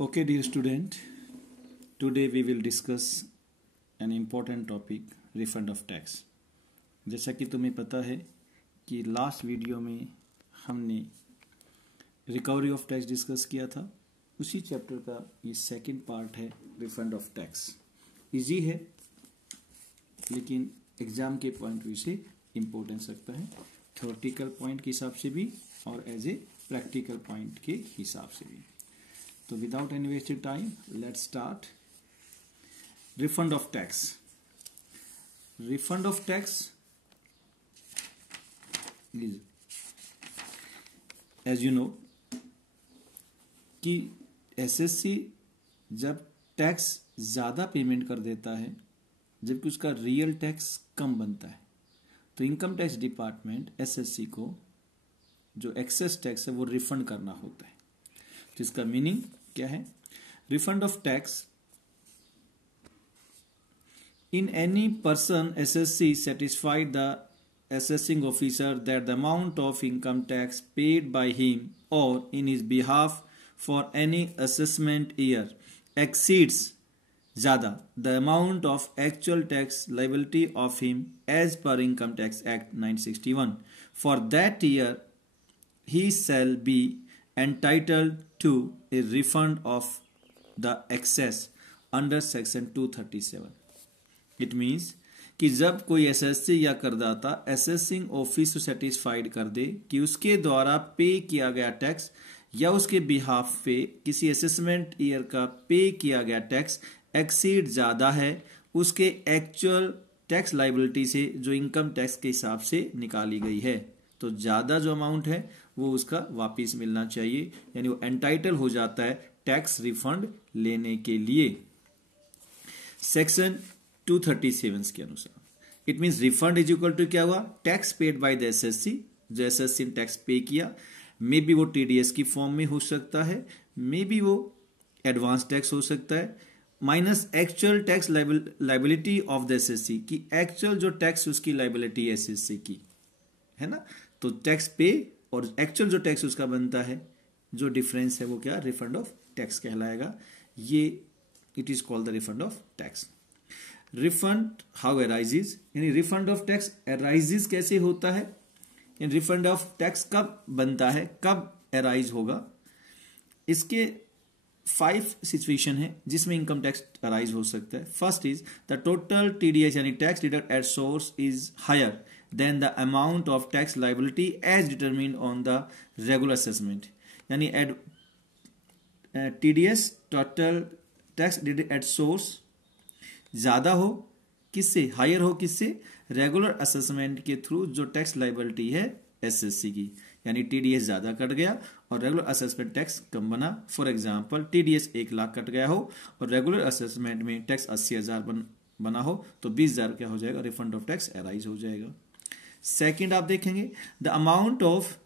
Okay, dear student, today we will discuss an important topic, refund of tax. जैसा कि तुम्हें पता है कि लास्ट वीडियो में हमने रिकवरी ऑफ टैक्स डिस्कस किया था। उसी चैप्टर का ये सेकंड पार्ट है, रिफंड ऑफ टैक्स। इजी है लेकिन एग्जाम के पॉइंट व्यू से इम्पोर्टेंस रखता है, थ्योरेटिकल पॉइंट के हिसाब से भी और एज ए प्रैक्टिकल पॉइंट के हिसाब से भी। तो without any wasted time let's start. Refund of tax. Refund of tax is, as you know, कि एसएससी जब टैक्स ज्यादा पेमेंट कर देता है जबकि उसका रियल टैक्स कम बनता है, तो इनकम टैक्स डिपार्टमेंट एसएससी को जो एक्सेस टैक्स है वो रिफंड करना होता है। तो इसका मीनिंग क्या है? Refund of tax in any person SSC satisfied the assessing officer that the amount of income tax paid by him or in his behalf for any assessment year exceeds ज़्यादा the amount of actual tax liability of him as per Income Tax Act 1961 for that year, he shall be entitled to a refund of the excess under section 237. It means कि जब कोई SSC या करदाता assessing office satisfied कर दे कि उसके द्वारा पे किया गया टैक्स या उसके बिहाफ पे किसी असेसमेंट ईयर का पे किया गया टैक्स एक्सीड ज्यादा है उसके एक्चुअल टैक्स लाइबिलिटी से जो इनकम टैक्स के हिसाब से निकाली गई है, तो ज्यादा जो अमाउंट है वो उसका वापिस मिलना चाहिए, यानी वो एंटाइटल हो जाता है टैक्स रिफंड लेने के लिए सेक्शन 237 के अनुसार। It means refund is equal to क्या हुआ? Tax paid by the assessee, जो एसएससी ने टैक्स पे किया, मे बी वो टीडीएस की फॉर्म में हो सकता है, मे बी वो एडवांस टैक्स हो सकता है, minus actual tax liability of the assessee की एक्चुअल जो टैक्स उसकी लाइबिलिटी है एसएससी की, है ना। तो टैक्स पे और एक्चुअल जो टैक्स उसका बनता है, जो डिफरेंस है वो क्या? रिफंड ऑफ टैक्स कहलाएगा। ये it is called the refund of tax. Refund how arises, यानी रिफंड ऑफ टैक्स अराइजेज कैसे होता है, यानी रिफंड ऑफ टैक्स कब बनता है, कब अराइज होगा। इसके 5 सिचुएशन है जिसमें इनकम टैक्स अराइज हो सकता है। First is the total TDS यानी tax deduct at source is higher than the amount of tax liability as determined on the regular assessment, यानी TDS total tax deduct at source ज्यादा हो किससे? Higher हो किससे? रेगुलर असेसमेंट के through जो tax liability है एसएससी की, यानी टीडीएस ज्यादा कट गया और रेगुलर असेसमेंट टैक्स कम बना। For example TDS 1 lakh cut गया हो और रेगुलर असेसमेंट में टैक्स 80,000 बना हो तो 20,000 क्या हो जाएगा? रिफंड ऑफ टैक्स अराइज हो जाएगा। सेकेंड आप देखेंगे the amount of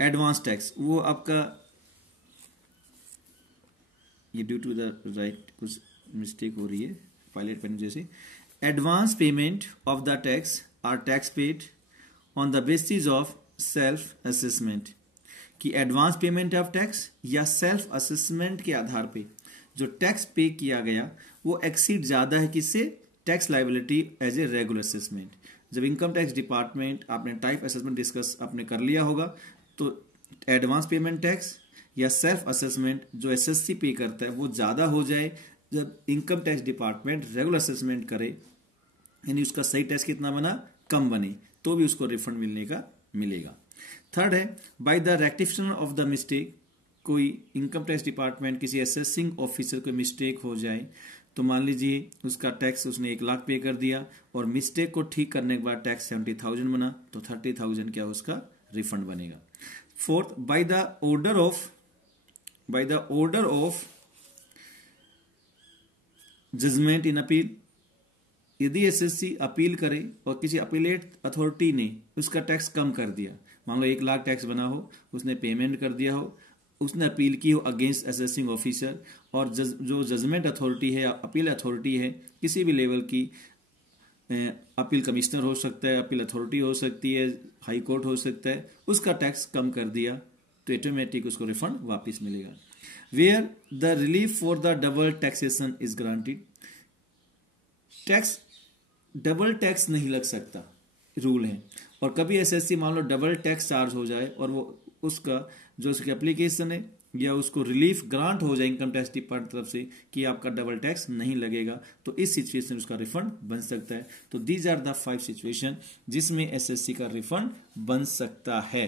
advance tax, वो आपका ये ड्यू टू द राइट कुछ मिस्टेक हो रही है पायलट पेन जैसे। Advance payment of the tax are tax paid on the basis of self assessment, कि एडवांस पेमेंट ऑफ टैक्स या सेल्फ असेसमेंट के आधार पे जो टैक्स पे किया गया वो एक्सीड ज्यादा है किससे? Tax liability as a regular assessment. जब इनकम टैक्स डिपार्टमेंट आपने टाइप असेसमेंट डिस्कस आपने कर लिया होगा, तो एडवांस पेमेंट टैक्स या सेल्फ असेसमेंट जो एसएससी पे करता है वो ज्यादा हो जाए जब income tax department regular assessment करे, यानी उसका सही टैक्स कितना बना? कम बने, तो भी उसको रिफंड मिलने का मिलेगा। थर्ड है by the rectification of the mistake, कोई इनकम टैक्स डिपार्टमेंट किसी असेसिंग ऑफिसर को मिस्टेक हो जाए, तो मान लीजिए उसका टैक्स उसने 1 लाख पे कर दिया और मिस्टेक को ठीक करने के बाद टैक्स 70,000 बना, तो 30,000 क्या उसका रिफंड बनेगा। Fourth, by the order of judgment in appeal, यदि एसएससी अपील करे और किसी अपीलेट अथॉरिटी ने उसका टैक्स कम कर दिया, मान लो 1 लाख टैक्स बना हो, उसने पेमेंट कर दिया हो उसने अपील की हो अगेंस्ट असेसिंग ऑफिसर, और जो जजमेंट अथॉरिटी है, अपील अथॉरिटी है, किसी भी लेवल की, अपील कमिश्नर हो सकता है, अपील अथॉरिटी हो सकती है, हाई कोर्ट हो सकता है, उसका टैक्स कम कर दिया तो ऑटोमेटिक उसको रिफंड वापस मिलेगा। Where the relief for the double taxation is granted, tax double tax नहीं लग सकता, रूल है। और कभी एसएससी मान लो डबल टैक्स चार्ज हो जाए और वो उसका जो उसकी एप्लीकेशन है या उसको रिलीफ ग्रांट हो जाए इनकम टैक्स डिपार्टमेंट तरफ से कि आपका डबल टैक्स नहीं लगेगा, तो इस सिचुएशन में उसका रिफंड बन सकता है। तो दीज आर द 5 सिचुएशन जिसमें एसएससी का रिफंड बन सकता है।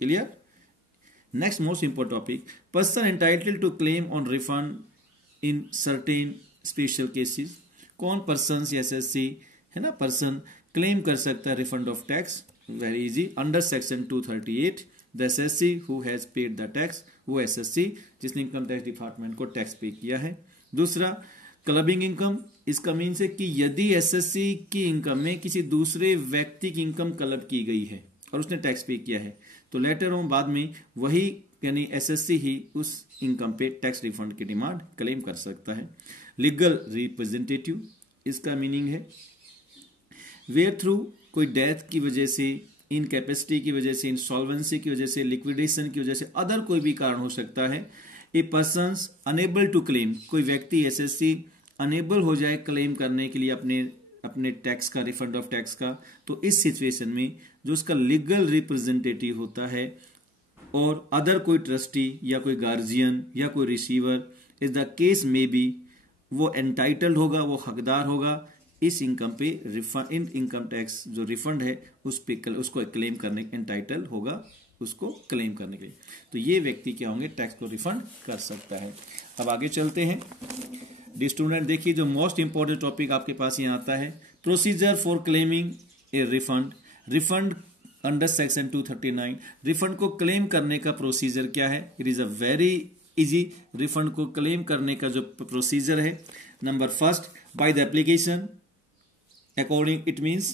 Clear? Next most important topic, person entitled to claim on refund in certain special cases. कौन पर्सन एसएससी है ना, पर्सन क्लेम कर सकता है refund of tax? Very easy, under section 238 the assessee who has paid the tax, वो assessee जिसने income tax department को tax pay किया है। दूसरा, क्लबिंग इनकम, इसका मीन्स है कि यदि एसएससी की इनकम में किसी दूसरे व्यक्ति की इनकम क्लब की गई है और उसने टैक्स पे किया है, तो लेटर ऑन बाद में वही यानी एसएससी ही उस इनकम पे टैक्स रिफंड की डिमांड क्लेम कर सकता है। लीगल रिप्रेजेंटेटिव, इसका मीनिंग है वेयर थ्रू कोई डेथ की वजह से, इनकैपेसिटी की वजह से, इंसॉल्वेंसी की वजह से, लिक्विडेशन की वजह से, अदर कोई भी कारण हो सकता है, ए पर्सन्स अनेबल टू क्लेम, कोई व्यक्ति एसएससी अनेबल हो जाए क्लेम करने के लिए अपने टैक्स का, रिफंड ऑफ टैक्स का, तो इस सिचुएशन में जो उसका लीगल रिप्रेजेंटेटिव होता है और अदर कोई ट्रस्टी या कोई गार्जियन या कोई रिसीवर इज द केस में बी, वो एंटाइटल्ड होगा, वो हकदार होगा इस इनकम पे रिफंड, इन इनकम टैक्स जो रिफंड है उस पे उसको क्लेम करने एंटाइटल होगा, उसको क्लेम करने के लिए। तो ये व्यक्ति क्या होंगे, टैक्स को रिफंड कर सकता है। अब आगे चलते हैं। डी स्टूडेंट देखिए, जो मोस्ट इंपॉर्टेंट टॉपिक आपके पास यहाँ आता है, procedure for claiming a refund. Refund under section 239, refund को क्लेम करने का प्रोसीजर क्या है? It is a very easy. Refund को क्लेम करने का जो प्रोसीजर है, number first, by the application according, it means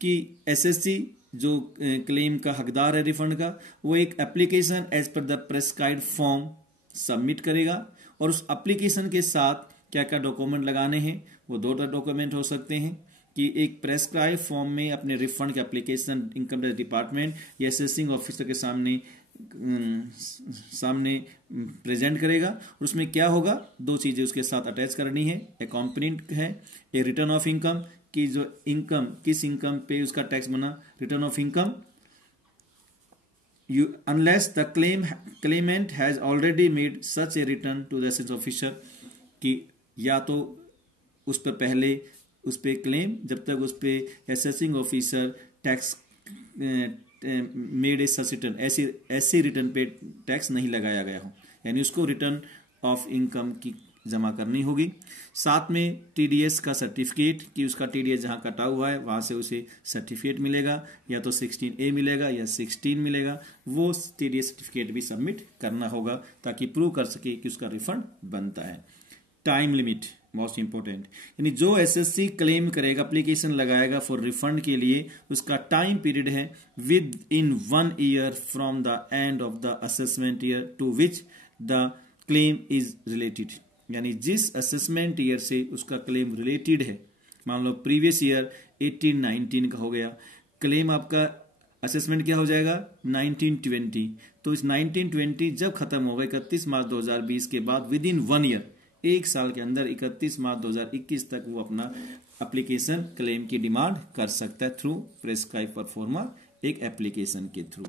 कि एसएससी जो क्लेम का हकदार है रिफंड का, वो एक application as per the prescribed form submit करेगा और उस एप्लीकेशन के साथ क्या क्या डॉक्यूमेंट लगाने हैं, वो 2 डॉक्यूमेंट हो सकते हैं कि एक प्रेस्क्राइब फॉर्म में अपने रिफंड के एप्लीकेशन इनकम टैक्स डिपार्टमेंट या असेसिंग ऑफिसर के सामने प्रेजेंट करेगा और उसमें क्या होगा, 2 चीजें उसके साथ अटैच करनी है। अकॉम्पनीड है ए रिटर्न ऑफ इनकम, कि जो इनकम किस इनकम पे उसका टैक्स बना, return of income, you unless the claimant has already made such a return to the assessing officer, कि या तो उस पर पहले उस पे क्लेम, जब तक उस पे assessing officer tax made a such return, ऐसी रिटर्न पे टैक्स नहीं लगाया गया हो, यानी उसको रिटर्न ऑफ इनकम की जमा करनी होगी। साथ में टीडीएस का सर्टिफिकेट, कि उसका टीडीएस जहां कटा हुआ है वहां से उसे सर्टिफिकेट मिलेगा, या तो 16A मिलेगा या 16 मिलेगा, वो टीडीएस सर्टिफिकेट भी सबमिट करना होगा ताकि प्रूव कर सके कि उसका रिफंड बनता है। टाइम लिमिट मोस्ट इंपोर्टेंट, यानी जो एसएससी क्लेम करेगा, एप्लीकेशन लगाएगा फॉर रिफंड के लिए, उसका टाइम पीरियड है within 1 year from the end of the assessment year to which the claim is related, यानी जिस असेसमेंट ईयर से उसका क्लेम रिलेटेड है। मान लो प्रीवियस ईयर 18-19 का हो गया, क्लेम आपका असेसमेंट क्या हो जाएगा 1920, तो इस 1920 जब खत्म होगा 31 मार्च 2020 के बाद विद इन 1 ईयर, 1 साल के अंदर 31 मार्च 2021 तक वो अपना एप्लीकेशन क्लेम की डिमांड कर सकता है थ्रू प्रेस्क्राइब परफॉर्मा, एक एप्लीकेशन के थ्रू।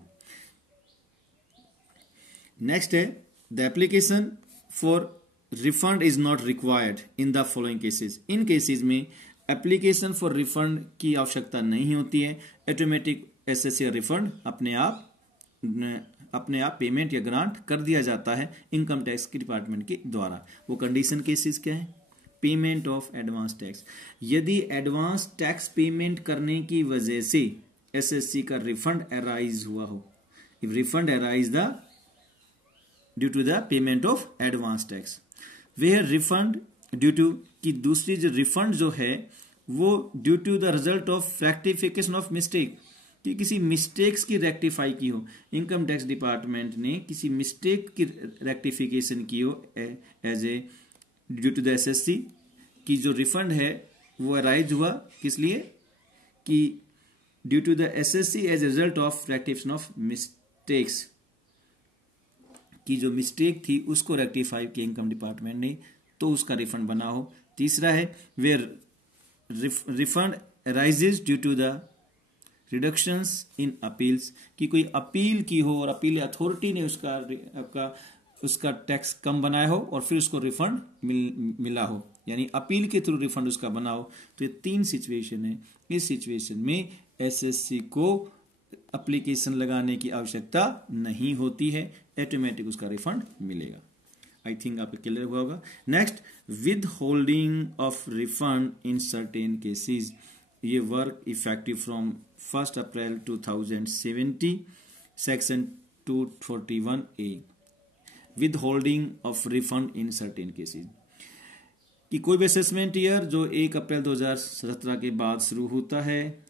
नेक्स्ट है the application for refund is not required in the following cases. In cases में एप्लीकेशन फॉर रिफंड की आवश्यकता नहीं होती है, ऑटोमेटिक एसएससी रिफंड अपने आप पेमेंट या ग्रांट कर दिया जाता है इनकम टैक्स के डिपार्टमेंट के द्वारा। वो कंडीशन केसेस क्या है? पेमेंट ऑफ एडवांस टैक्स, यदि एडवांस टैक्स पेमेंट करने की वजह से एसएससी का रिफंड अराइज हुआ हो, if refund arise the due to the payment of advance tax, where refund due to, कि दूसरी जो रिफंड जो है वो due to the result of rectification of mistake, कि किसी मिस्टेक्स की रेक्टिफाई की हो, इनकम टैक्स डिपार्टमेंट ने किसी मिस्टेक की रेक्टिफिकेशन की हो as a due to the assessee, की जो रिफंड है वो अराइज हुआ किस लिए कि due to the assessee as a result of rectification of mistakes, की जो मिस्टेक थी उसको रेक्टिफाई किया इनकम डिपार्टमेंट ने, तो उसका रिफंड बना हो। तीसरा है where refund arises due to the reductions in appeals, कि कोई अपील की हो और अपील अथॉरिटी ने उसका टैक्स कम बनाया हो और फिर उसको रिफंड मिला हो, यानी अपील के थ्रू रिफंड उसका बना हो। तो ये 3 सिचुएशन है। इस सिचुएशन में एसएससी को एप्लीकेशन लगाने की आवश्यकता नहीं होती है, ऑटोमेटिक उसका रिफंड मिलेगा। आई थिंक आपको क्लियर हुआ होगा। Next, with holding of refund in certain cases, ये work effective from 1 April 2070, section 241A, with holding of refund in certain cases, कि कोई भी असेसमेंट ईयर जो 1 अप्रैल 2017 के बाद शुरू होता है,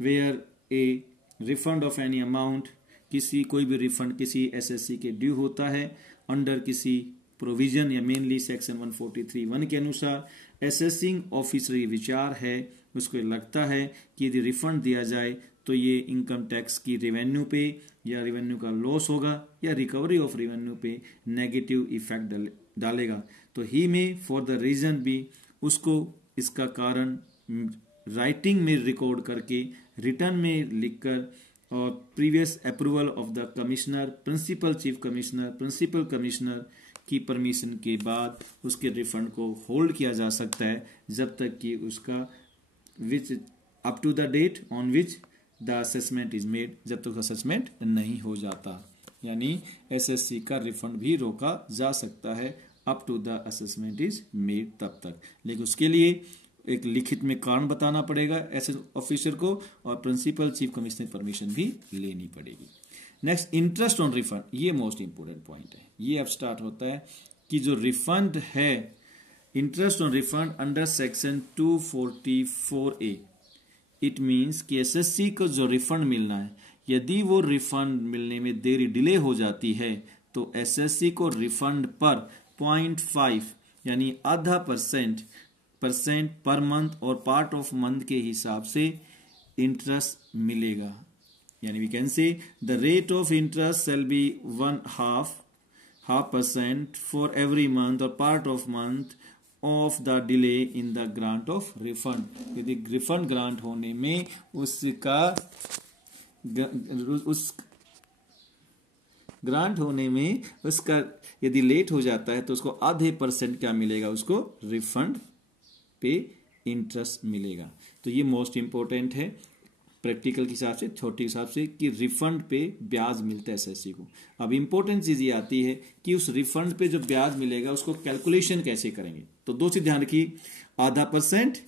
where a refund of any amount, कोई भी रिफंड किसी एसएससी के ड्यू होता है अंडर किसी प्रोविजन या मेनली सेक्शन 143(1) के अनुसार, एसेसिंग ऑफिसर ये विचार है, उसको लगता है कि यदि रिफंड दिया जाए तो ये इनकम टैक्स की रेवेन्यू पे या रेवेन्यू का लॉस होगा या रिकवरी ऑफ रेवेन्यू पे नेगेटिव इफेक्ट डालेगा, तो ही में फॉर द रीजन भी उसको इसका कारण राइटिंग में रिकॉर्ड करके रिटर्न में लिखकर और previous approval of the commissioner, principal chief commissioner, principal commissioner की परमिशन के बाद उसके रिफंड को होल्ड किया जा सकता है जब तक कि उसका which up to the date on which the assessment is made, जब तक असेसमेंट नहीं हो जाता, यानी एसएससी का रिफंड भी रोका जा सकता है up to the assessment is made तब तक। लेकिन उसके लिए एक लिखित में कारण बताना पड़ेगा एस ऑफिसर को और प्रिंसिपल चीफ कमिश्नर परमिशन भी लेनी पड़ेगी। नेक्स्ट, इंटरेस्ट ऑन रिफंड, ये मोस्ट इंपोर्टेंट पॉइंट है। ये अब स्टार्ट होता है कि जो रिफंड है, interest on refund under section 244A, it means कि एसएससी को जो रिफंड मिलना है, यदि वो रिफंड मिलने में देरी डिले हो जाती है तो एसएससी को रिफंड पर 0.5 यानी आधा परसेंट पर मंथ और पार्ट ऑफ मंथ के हिसाब से इंटरेस्ट मिलेगा। यानी we can say the rate of interest shall be 1/2% for every month और part of month of the delay in the grant of refund. यदि रिफंड ग्रांट होने में उसका यदि लेट हो जाता है तो उसको आधे % क्या मिलेगा, उसको रिफंड पे इंटरेस्ट मिलेगा। तो ये मोस्ट इंपोर्टेंट है प्रैक्टिकल के हिसाब से, थ्योरी के हिसाब से, कि रिफंड पे ब्याज मिलता है एसएससी को। अब इंपॉर्टेंट चीज ये आती है कि उस रिफंड पे जो ब्याज मिलेगा उसको कैलकुलेशन कैसे करेंगे। तो 2 चीज ध्यान रखिए, आधा %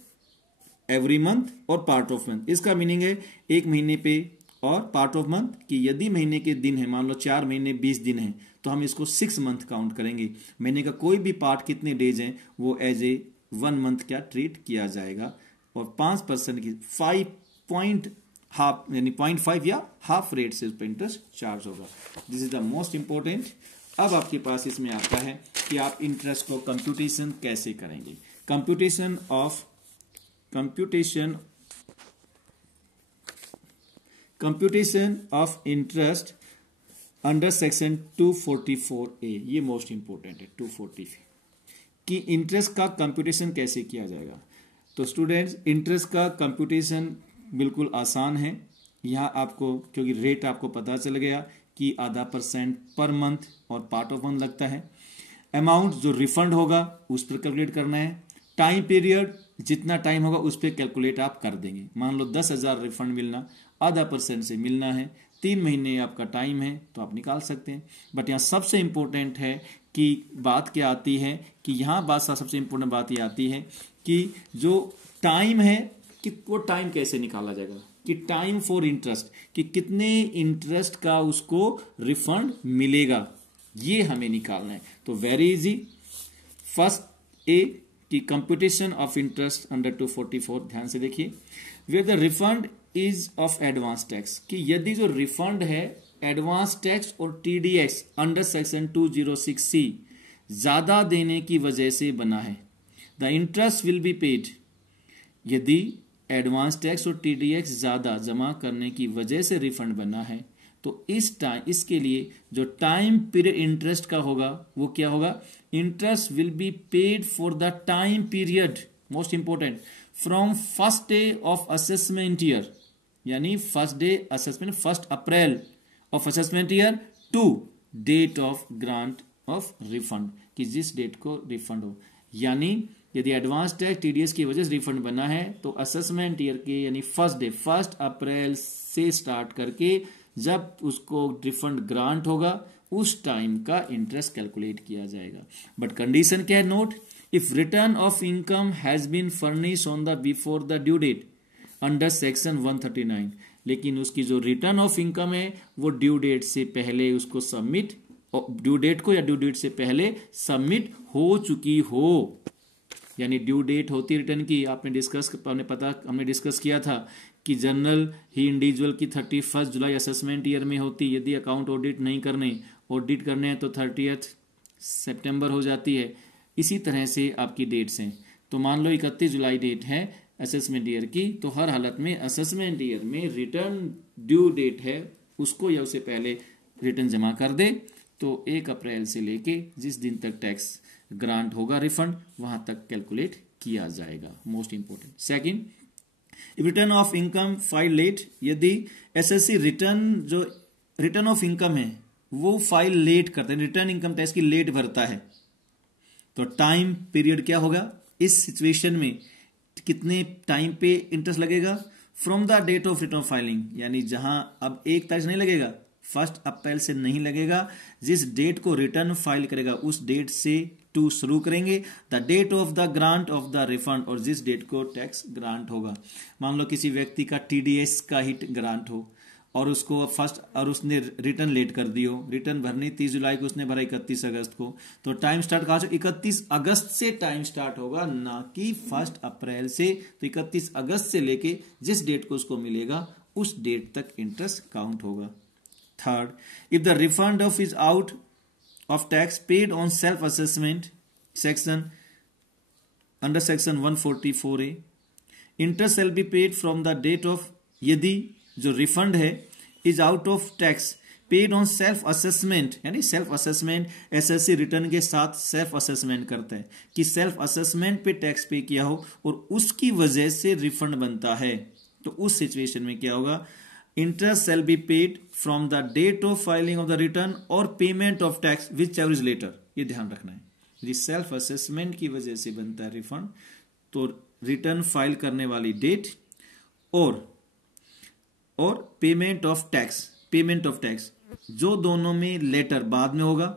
एवरी मंथ और पार्ट ऑफ मंथ। इसका मीनिंग है 1 महीने पे और पार्ट ऑफ मंथ, कि यदि महीने के दिन है, मान लो 4 महीने 20 दिन है, तो हम इसको 6 मंथ काउंट करेंगे। महीने का कोई भी पार्ट कितने डेज हैं वो एज ए 1 मंथ क्या ट्रीट किया जाएगा, और 5% की 0.5 या हाफ रेट से उस पर इंटरेस्ट चार्ज होगा। This is the most important. अब आपके पास इसमें आता है कि आप इंटरेस्ट को कंप्यूटेशन कैसे करेंगे। Computation of interest under section 244A, ये मोस्ट इंपॉर्टेंट है। 240 कि इंटरेस्ट का कंप्यूटेशन कैसे किया जाएगा। तो स्टूडेंट्स, इंटरेस्ट का कंप्यूटेशन बिल्कुल आसान है। यहाँ आपको क्योंकि रेट आपको पता चल गया कि आधा % पर मंथ और पार्ट ऑफ मंथ लगता है। अमाउंट जो रिफंड होगा उस पर कैलकुलेट करना है। टाइम पीरियड जितना टाइम होगा उस पर कैलकुलेट आप कर देंगे। मान लो 10,000 रिफंड मिलना, आधा % से मिलना है, 3 महीने आपका टाइम है तो आप निकाल सकते हैं। बट यहाँ सबसे इंपॉर्टेंट है कि बात क्या आती है कि यहाँ सबसे इंपॉर्टेंट बात ये आती है कि जो टाइम है कि वो टाइम कैसे निकाला जाएगा, कि टाइम फॉर इंटरेस्ट, कि कितने इंटरेस्ट का उसको रिफंड मिलेगा, ये हमें निकालना है। तो वेरी इजी। फर्स्ट ए कि कंप्यूटेशन ऑफ इंटरेस्ट अंडर 244, ध्यान से देखिए, where the refund is of advance tax, कि यदि जो रिफंड है एडवांस टैक्स और टीडीएस अंडर सेक्शन 206C ज्यादा देने की वजह से बना है, the interest will be paid. यदि एडवांस टैक्स और टीडीएस ज्यादा जमा करने की वजह से रिफंड बना है तो इसके लिए जो टाइम पीरियड इंटरेस्ट का होगा वो क्या होगा, interest will be paid for the time period, most important, from first day of assessment year, यानी first day assessment, 1 April of assessment year to date of grant of refund, कि जिस date को refund हो। यानी यदि advance tax TDS की वजह से रिफंड बना है तो असेसमेंट ईयर के यानी फर्स्ट डे 1 अप्रैल से स्टार्ट करके जब उसको रिफंड ग्रांट होगा उस टाइम का इंटरेस्ट कैलकुलेट किया जाएगा। बट कंडीशन क्या है, note, if return of income has been furnish on the before the due date under section 139, लेकिन उसकी जो रिटर्न ऑफ इनकम है वो ड्यू डेट से पहले उसको सबमिट, ड्यू डेट को या ड्यू डेट से पहले सबमिट हो चुकी हो, यानी ड्यू डेट होती है रिटर्न की, हमने डिस्कस किया था कि जनरल ही इंडिविजुअल की 31 जुलाई असेसमेंट ईयर में होती, यदि अकाउंट ऑडिट नहीं करने, ऑडिट करने हैं तो 30 सितंबर हो जाती है। इसी तरह से आपकी डेट्स हैं, तो मान लो 31 जुलाई डेट है असेसमेंट ईयर की, तो हर हालत में असेसमेंट ईयर में रिटर्न ड्यू डेट है उसको या उससे पहले रिटर्न जमा कर दे, तो 1 अप्रैल से लेके जिस दिन तक टैक्स ग्रांट होगा रिफंड वहां तक कैलकुलेट किया जाएगा, most important. Second, return of income file late, यदि एसएससी रिटर्न ऑफ इनकम है वो फाइल लेट करता है, रिटर्न इनकम टैक्स की लेट भरता है, तो टाइम पीरियड क्या होगा इस सिचुएशन में, कितने टाइम पे इंटरेस्ट लगेगा, from the date of return filing, यानी जहां अब 1 तारीख से नहीं लगेगा, 1 अप्रैल से नहीं लगेगा, जिस डेट को रिटर्न फाइल करेगा उस डेट से टू शुरू करेंगे, the date of the grant of the refund, और जिस डेट को टैक्स ग्रांट होगा। मान लो किसी व्यक्ति का टीडीएस का ही ग्रांट हो और उसको उसने रिटर्न लेट कर दी हो, रिटर्न भरनी 30 जुलाई को, उसने भरा 31 अगस्त को, तो टाइम स्टार्ट कहां से, 31 अगस्त से टाइम स्टार्ट होगा, ना कि 1 अप्रैल से। तो 31 अगस्त से लेके जिस डेट को उसको मिलेगा उस डेट तक इंटरेस्ट काउंट होगा। Third, if the refund of is out of tax paid on self assessment section under section 144A, interest shall be paid from the date of, यदि जो रिफंड है is out of tax paid on self assessment, यानी self assessment SSC return के साथ self assessment करता है कि self assessment पे टैक्स पे किया हो और उसकी वजह से रिफंड बनता है, तो उस सिचुएशन में क्या होगा, interest shall be paid from the date of filing of the return or payment of tax whichever is later। ये ध्यान रखना है, यदि सेल्फ असेसमेंट की वजह से बनता है रिफंड तो रिटर्न फाइल करने वाली डेट और पेमेंट ऑफ टैक्स जो दोनों में लेटर बाद में होगा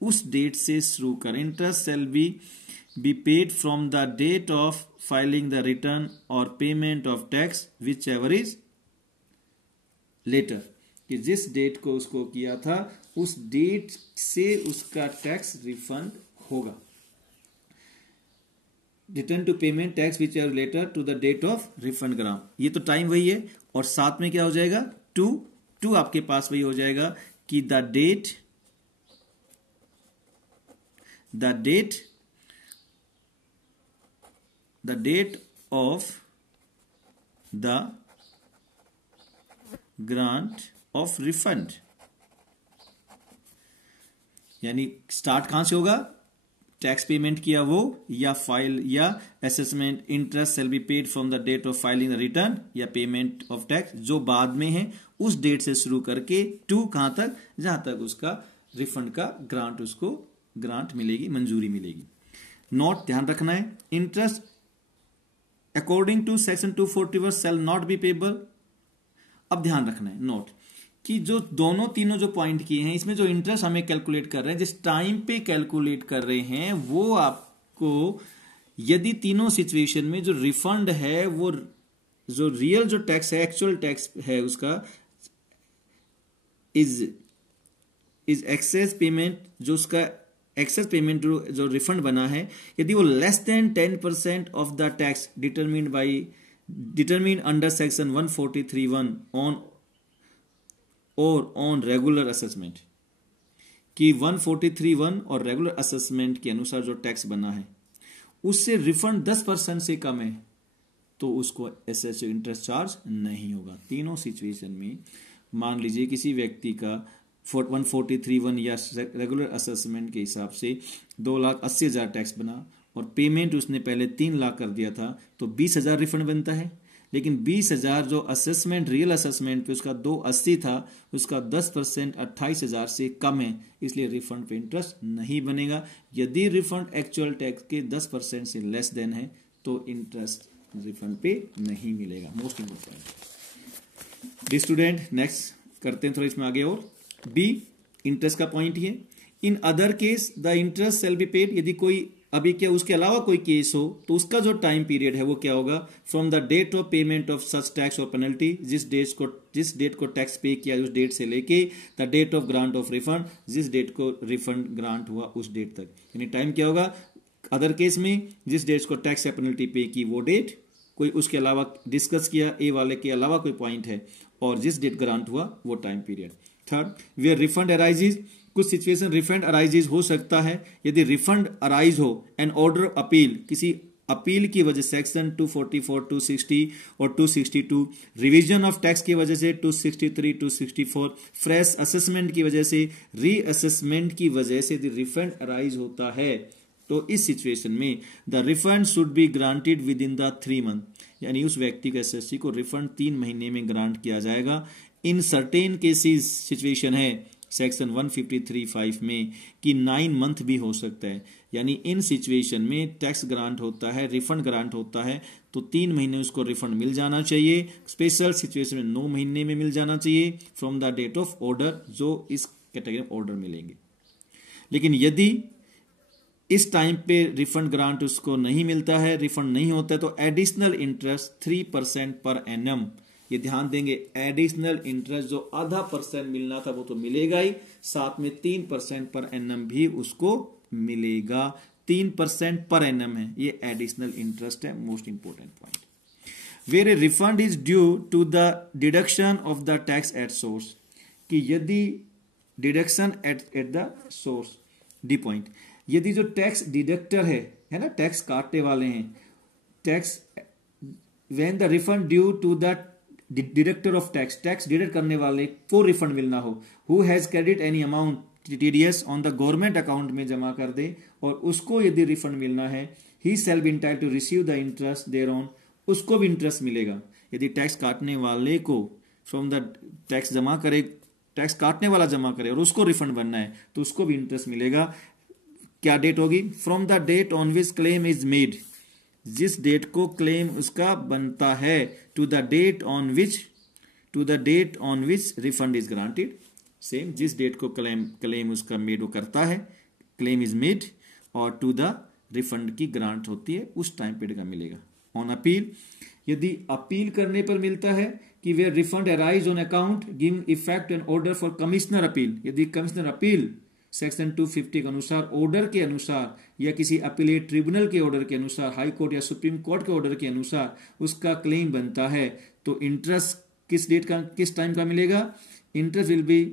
उस डेट से शुरू कर। Interest shall be paid from the date of filing the return और payment of tax whichever is later, कि जिस डेट को उसको किया था उस डेट से उसका टैक्स रिफंड होगा। Return to payment tax which are later to the date of refund grant, ये तो टाइम वही है, और साथ में क्या हो जाएगा, टू आपके पास वही हो जाएगा कि the date of the grant of refund, यानी स्टार्ट कहां से होगा, टैक्स पेमेंट किया वो या फाइल या assessment, interest shall be paid from the date of filing the return या पेमेंट ऑफ टैक्स जो बाद में है उस डेट से शुरू करके टू कहां तक, जहां तक उसका रिफंड का ग्रांट, उसको ग्रांट मिलेगी, मंजूरी मिलेगी। नोट ध्यान रखना है, interest according to section 241 shall not be payable. अब ध्यान रखना है नोट कि जो तीनों जो पॉइंट किए हैं इसमें जो इंटरेस्ट हमें कैलकुलेट कर रहे हैं, जिस टाइम पे कैलकुलेट कर रहे हैं वो आपको, यदि तीनों सिचुएशन में जो रिफंड है वो जो रियल जो टैक्स है, एक्चुअल टैक्स है उसका इज एक्सेस पेमेंट, जो उसका एक्सेस पेमेंट जो रिफंड बना है, यदि वो less than 10% of the tax determine under section 143(1) on regular assessment, कि 143(1) और रेगुलर असेसमेंट के अनुसार जो टैक्स बना है उससे रिफंड 10% से कम है, तो उसको एसएससी इंटरेस्ट चार्ज नहीं होगा। तीनों सिचुएशन में मान लीजिए किसी व्यक्ति का 143(1) या रेगुलर असेसमेंट के हिसाब से 2,80,000 टैक्स बना और पेमेंट उसने पहले 3 लाख कर दिया था, तो 20,000 रिफंड बनता है। लेकिन 20,000 जो असेसमेंट रियल असेसमेंट पे उसका 280 था, उसका 10% 28,000 से कम है, इसलिए रिफंड पे इंटरेस्ट नहीं बनेगा। यदि रिफंड एक्चुअल टैक्स के 10% से लेस देन है तो इंटरेस्ट रिफंड पे नहीं मिलेगा। Most important dear student, next करते हैं थोड़ा इसमें आगे। और बी, इंटरेस्ट का पॉइंट है, in other case the interest shall be paid, यदि कोई अभी क्या उसके अलावा कोई केस हो तो उसका जो टाइम पीरियड है वो क्या होगा, from the date of payment of such tax और पेनल्टी, जिस डेट को टैक्स पे किया उस डेट से लेके the date of grant of refund, जिस डेट को रिफंड ग्रांट हुआ उस डेट तक। यानी टाइम क्या होगा अदर केस में, जिस डेट को टैक्स या पेनल्टी पे की वो डेट, कोई उसके अलावा डिस्कस किया ए वाले के अलावा कोई पॉइंट है, और जिस डेट ग्रांट हुआ वो time period. Third, where refund arises, कुछ सिचुएशन रिफंड अराइजेज हो सकता है। यदि रिफंड अराइज हो एन ऑर्डर अपील, किसी अपील की वजह सेक्शन 244, 260 और 262, रिवीजन ऑफ टैक्स की वजह से 263, 264, फ्रेश असेसमेंट की वजह से, रीअसेसमेंट की वजह से यदि रिफंड अराइज होता है तो इस सिचुएशन में the refund should be granted with in the 3 month, यानी उस व्यक्ति को एसएससी को रिफंड 3 महीने में ग्रांट किया जाएगा। इन सर्टेन केसेस सिचुएशन है सेक्शन 153(5) में कि 9 मंथ भी हो सकता है, यानी इन सिचुएशन में टैक्स ग्रांट होता है, रिफंड ग्रांट होता है तो 3 महीने उसको रिफंड मिल जाना चाहिए। स्पेशल सिचुएशन में 9 महीने में मिल जाना चाहिए from the date of order, जो इस कैटेगरी ऑफ ऑर्डर मिलेंगे। लेकिन यदि इस टाइम पे रिफंड ग्रांट उसको नहीं मिलता है, रिफंड नहीं होता है, तो एडिशनल इंटरेस्ट 3% पर एनम, ये ध्यान देंगे, एडिशनल इंटरेस्ट जो आधा % मिलना था वो तो मिलेगा ही, साथ में 3% पर एनम भी उसको मिलेगा। 3% पर एनम है, ये एडिशनल इंटरेस्ट है। Most important point, where a refund is due to the deduction of the tax at source, कि यदि deduction at the source, D point, यदि जो टैक्स डिडक्टर है ना, टैक्स काटने वाले हैं, tax when the refund due to the deductor of tax, tax deduct करने वाले को रिफंड मिलना हो, who has credit any amount TDS on the government account में जमा कर दे और उसको यदि रिफंड मिलना है, he shall be entitled to receive the interest thereon, उसको भी इंटरेस्ट मिलेगा। यदि टैक्स काटने वाले को फ्रॉम द टैक्स जमा करे, टैक्स काटने वाला जमा करे और उसको रिफंड बनना है तो उसको भी इंटरेस्ट मिलेगा। क्या डेट होगी, from the date on which claim is made, जिस डेट को क्लेम उसका बनता है, to the date on which refund is granted, same जिस डेट को क्लेम उसका मेड करता है, क्लेम इज मेड, और टू द रिफंड की ग्रांट होती है उस टाइम पीरियड का मिलेगा। ऑन अपील, यदि अपील करने पर मिलता है कि वे refund arise on account give effect and order for commissioner appeal, यदि कमिश्नर अपील सेक्शन 250 के अनुसार, ऑर्डर के अनुसार या किसी अपीलेट ट्रिब्यूनल के ऑर्डर के अनुसार, हाई कोर्ट या सुप्रीम कोर्ट के ऑर्डर के अनुसार उसका क्लेम बनता है, तो इंटरेस्ट किस डेट का, किस टाइम का मिलेगा, interest will be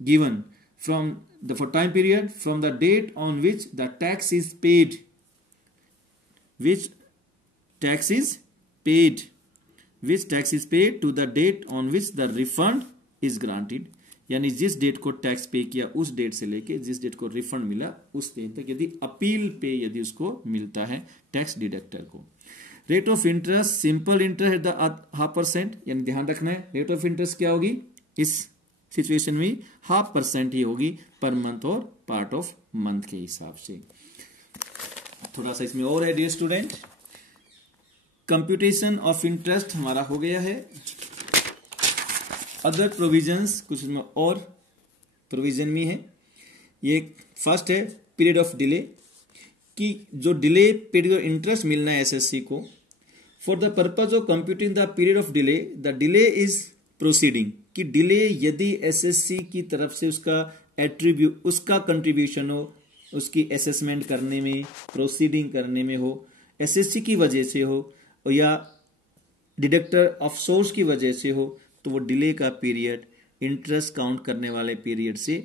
given from the for time period from the date on which the tax is paid, which tax is paid to the date on which the refund is granted, यानी जिस date को tax pay किया उस date से लेके जिस date को refund मिला उस डेट तक, यदि अपील पे यदि उसको मिलता है टैक्स डिडक्टर को। Rate of interest, simple interest at the 0.5%, यानी ध्यान रखना है रेट ऑफ इंटरेस्ट क्या होगी इस सिचुएशन में, 0.5% ही होगी पर मंथ और पार्ट ऑफ मंथ के हिसाब से। थोड़ा सा इसमें और है dear student, computation of interest हमारा हो गया है। अदर प्रोविजंस, कुछ इसमें और प्रोविजन भी है। ये फर्स्ट है पीरियड ऑफ डिले, कि जो डिले पीरियड ऑफ इंटरेस्ट मिलना है एसएससी को, for the purpose of computing the period of delay the delay is proceeding, कि डिले यदि एसएससी की तरफ से उसका कंट्रीब्यूशन हो उसकी असेसमेंट करने में, प्रोसीडिंग करने में हो, एसएससी की वजह से हो या डिडक्टर ऑफ सोर्स की वजह से हो, तो वो डिले का पीरियड इंटरेस्ट काउंट करने वाले पीरियड से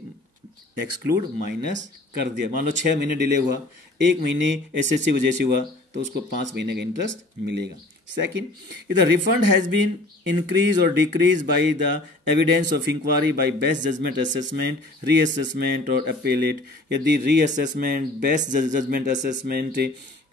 एक्सक्लूड माइनस कर दिया। मान लो 6 महीने डिले हुआ, 1 महीने एसएससी वजह से हुआ, तो उसको 5 महीने का इंटरेस्ट मिलेगा। Second, if the refund has been increased or decreased by the evidence of inquiry by best judgment assessment, reassessment or appellate, यदि reassessment, best judgment assessment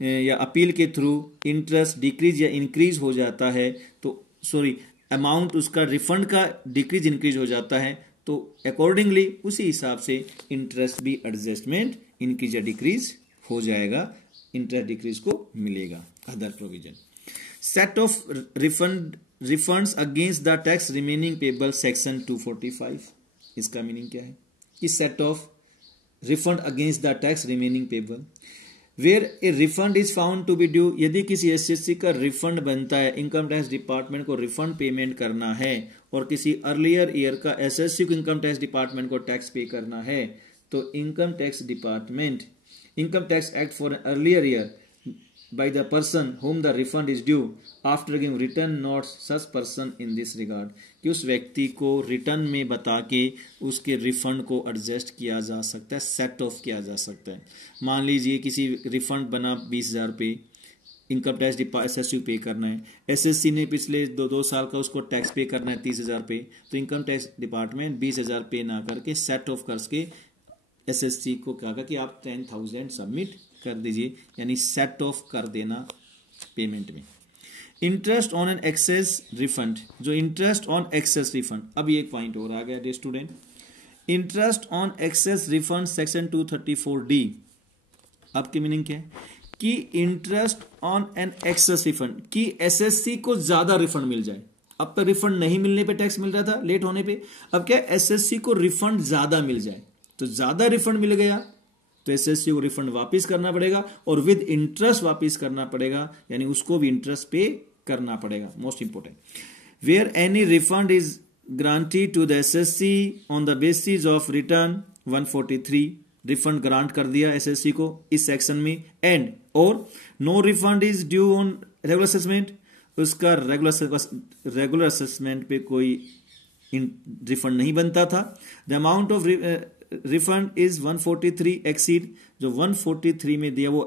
या अपील के थ्रू इंटरेस्ट डिक्रीज या इंक्रीज हो जाता है, तो sorry amount उसका refund का डिक्रीज इंक्रीज हो जाता है, तो अकॉर्डिंगली उसी हिसाब से इंटरेस्ट भी एडजस्टमेंट इंक्रीज या डिक्रीज हो जाएगा, इंटरेस्ट डिक्रीज को मिलेगा। Other provision, set off refunds against the tax remaining payable section 245, इसका मीनिंग क्या है कि set off refund against the tax remaining payable where a refund is found to be due, यदि किसी एसएससी का रिफंड बनता है, इनकम टैक्स डिपार्टमेंट को रिफंड पेमेंट करना है और किसी अर्लियर ईयर का एसएससी को इनकम टैक्स डिपार्टमेंट को टैक्स पे करना है, तो income tax department income tax act for an earlier year by the person whom the refund is due after giving written notes such person in this regard, कि उस व्यक्ति को return में बता के उसके रिफंड को एडजस्ट किया जा सकता है, सेट ऑफ किया जा सकता है। मान लीजिए किसी रिफंड बना 20,000 रुपये, इनकम टैक्स एसएससी पे करना है, एसएससी ने पिछले दो साल का उसको टैक्स पे करना है 30,000 रुपये, तो इनकम टैक्स डिपार्टमेंट 20,000 पे ना करके सेट ऑफ करके एसएससी को कहा कि आप 10,000 सबमिट कर दीजिए, यानी सेट ऑफ कर देना पेमेंट में। Interest on an excess refund, जो इंटरेस्ट ऑन एक्सेस रिफंड, अब ये एक पॉइंट और आ गया dear student, interest on excess refund section 234D, आपकी मीनिंग क्या है कि interest on an excess refund, कि एसएससी को ज्यादा रिफंड मिल जाए। अब तक रिफंड नहीं मिलने पे टैक्स मिल रहा था लेट होने पे, अब क्या एसएससी को रिफंड ज्यादा मिल जाए, तो ज्यादा रिफंड मिल गया तो एसएससी को रिफंड वापस करना पड़ेगा और विद इंटरेस्ट वापस करना पड़ेगा, यानी उसको भी इंटरेस्ट पे करना पड़ेगा। Most important, where any refund is granted to the assessee on the basis of return 143, refund grant कर दिया एसएससी को इस सेक्शन में, एंड और no refund is due on regular assessment, उसका रेगुलर असेसमेंट पे कोई रिफंड नहीं बनता था, the amount of refund is 143 exceed, जो 143 में दिया वो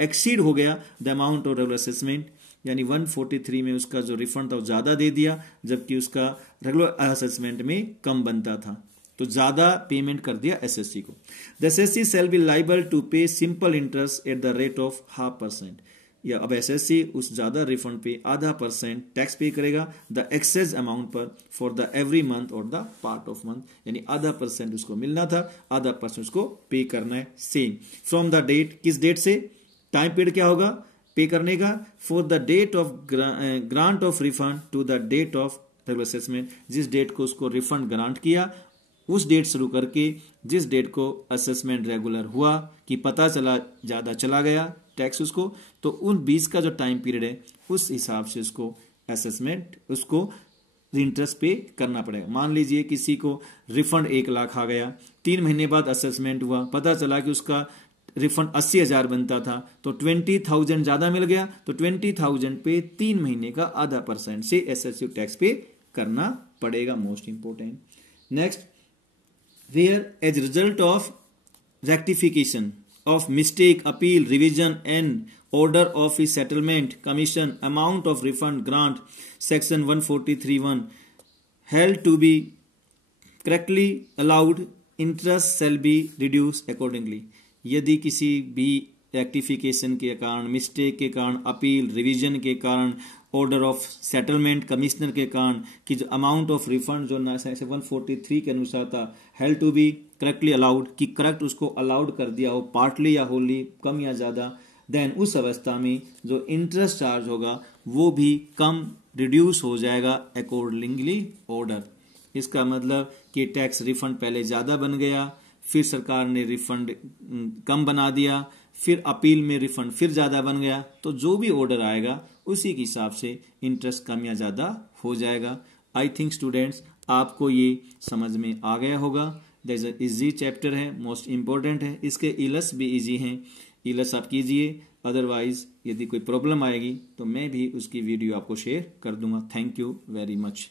एक्सीड हो गया the amount of regular assessment, यानी 143 में उसका जो रिफंड था वो ज्यादा दे दिया जबकि उसका रेगुलर असेसमेंट में कम बनता था, तो ज्यादा पेमेंट कर दिया एसएससी को। The assessee shall be liable to pay simple interest at the rate of 0.5%, या अब एसएससी उस ज्यादा रिफंड पे 0.5% टैक्स पे करेगा द एक्सेस अमाउंट पर फॉर द एवरी मंथ और द पार्ट ऑफ मंथ, यानी 0.5% उसको मिलना था, 0.5% उसको पे करना है। सेम फ्रॉम द डेट, किस डेट से, टाइम पीरियड क्या होगा पे करने का, for the date of grant of refund to the date of regular assessment, जिस डेट को उसको रिफंड ग्रांट किया उस डेट शुरू करके जिस डेट को असेसमेंट रेगुलर हुआ कि पता चला ज्यादा चला गया टैक्स उसको, तो उन 20 का जो टाइम पीरियड है उस हिसाब से उसको असेसमेंट उसको इंटरेस्ट पे करना पड़ेगा। मान लीजिए किसी को रिफंड 1 लाख आ गया, 3 महीने बाद असेसमेंट हुआ, पता चला कि उसका रिफंड 80,000 बनता था, तो 20,000 ज्यादा मिल गया, तो 20,000 पे 3 महीने का 0.5% से एसएससी टैक्स पे करना पड़ेगा। Most important, next, where as a result of rectification of mistake, appeal, revision and order of a settlement commission, amount of refund grant section 143(1) held to be correctly allowed, interest shall be reduced accordingly। यदि किसी भी rectification के कारण, mistake के कारण, appeal, revision के कारण, order of settlement commissioner के कारण कि जो अमाउंट ऑफ रिफंड जो 143 के अनुसार था, held to be correctly allowed, कि करेक्ट उसको अलाउड कर दिया हो, पार्टली या होली, कम या ज्यादा, देन उस अवस्था में जो इंटरेस्ट चार्ज होगा वो भी कम रिड्यूस हो जाएगा अकॉर्डिंगली ऑर्डर। इसका मतलब कि टैक्स रिफंड पहले ज्यादा बन गया, फिर सरकार ने रिफंड कम बना दिया, फिर अपील में रिफंड फिर ज्यादा बन गया, तो जो भी ऑर्डर आएगा उसी के हिसाब से इंटरेस्ट कम या ज्यादा हो जाएगा। आई थिंक स्टूडेंट्स आपको ये समझ में आ गया होगा। दैट इज इजी चैप्टर है, मोस्ट इंपॉर्टेंट है। इसके इलस भी इजी हैं, इलस आप कीजिए। अदरवाइज यदि कोई प्रॉब्लम आएगी तो मैं भी उसकी वीडियो आपको शेयर कर दूंगा। Thank you very much.